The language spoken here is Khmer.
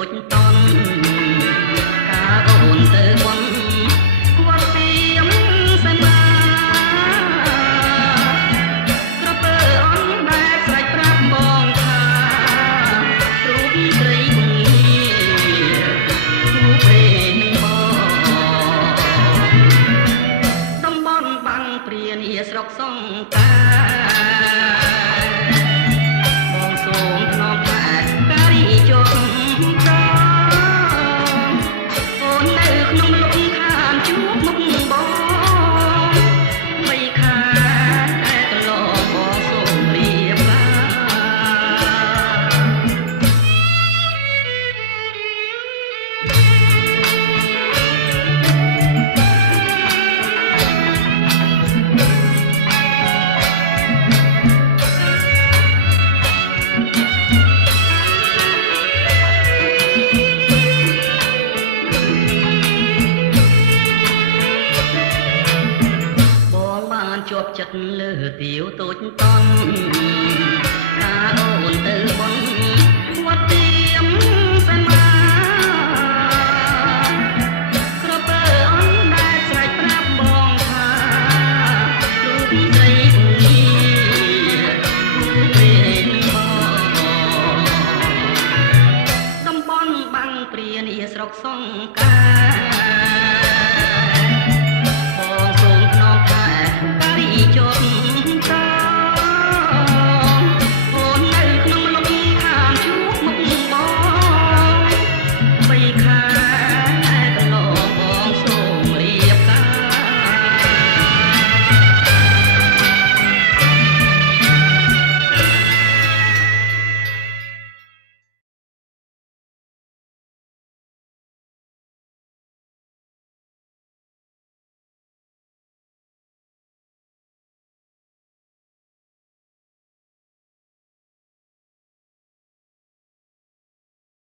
ដូចតន់ការអូនទៅបន់វត្តទៀមសមាក្រពើអន់ដែលស្រេចប្រាប់បងថារូបស្រីគងគូព្រេងបងតំបន់បាំងព្រានាស្រុកសង្កាជាប់ចិត្តលើទាវតូចតន់ការអូនទៅបន់វត្តទៀមសមាក្រពើអន់ដែលស្រេចប្រាប់បងថារូបស្រីគងគូព្រេងបងតំបន់បាំងព្រានាស្រុកសង្កា